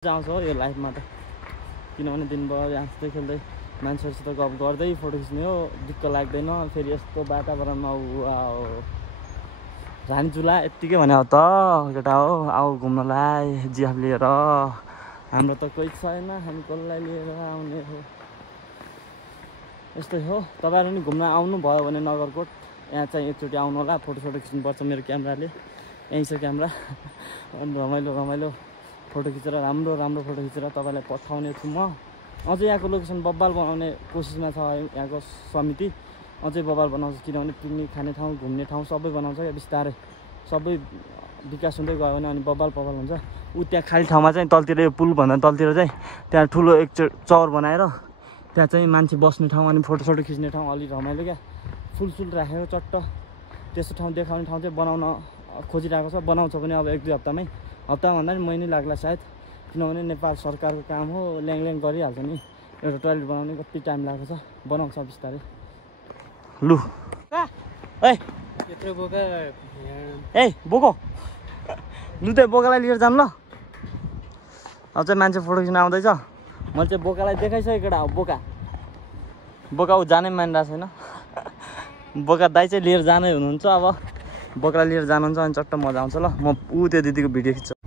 जाउँछ हो यो लाइफमा त किनभने दिनभर हाँस्दै खेल्दै मान्छेहरूसित गफ गर्दै फोटो खिच्ने हो दिक्क लाग्दैन फेरि यस्तो वातावरणमा रानी चुला यत्तिकै भने हो त केटा हो आऊ घुम्नलाई जिएफ लिएर हाम्रो त कोही छैन हामी कसलाई लिएर आउने हो यस्तै हो तपाईहरु नि घुम्न आउनु भयो भने नगरकोट यहाँ चाहिँ एकचोटि आउनु होला फोटो खिच्नुपर्छ मेरो क्यामेराले यही छ क्यामेरा अनि रमाइलो फोटो खिचेर राम्रो फोटो खिचेर तपाईलाई पठाउने छु म अझै यहाँको लोकेसन बब्बाल बनाउने कोसिसमा छ यहाँको समिति अझै बब्बाल बनाउँछ किनभने पिकनिक खाने ठाउँ घुम्ने ठाउँ सबै बनाउँछ क्या बिस्तारै सबै विकास हुँदै गयो भने अनि बब्बाल हुन्छ उ त्यहाँ खाली ठाउँमा चाहिँ तलतिर यो पुल भन्दा तलतिर चाहिँ त्यहाँ ठुलो एक चौर बनाएर त्यहाँ चाहिँ मान्छे बस्ने ठाउँ अनि फोटो खिच्ने ठाउँ अलि रमाइलो क्या फुल राखेको चट्ट त्यस्तो ठाउँ देखाउने ठाउँ चाहिँ बनाउन खोजिरहेको छ बनाउँछ पनि अब 1-2 हप्तामै हप्ताभन्दा नि महिनै लाग्ला सायद किनभने नेपाल सरकारको काम हो ल्याङ गरिहाल्छ नि एउटा टोयलेट बनाउने कति टाइम लाग्छ बनाउँछ बिस्तारै लु ए यत्रो बोका ए बोको लु त बोकालाई लिएर जाम ल अब चाहिँ मान्छे फोटो खिच्न आउँदैछ मैले चाहिँ बोकालाई देखाइसकेँ केटा हो बोका ऊ जानै मानिरहेको छैन बोका दाइ चाहिँ लिएर जानै हुनुहुन्छ अब बोकालाई लिएर जानुहुन्छ अनि चट्ट मजा आउँछ ल म ऊ त्यो दिदीको भिडियो खिच्छु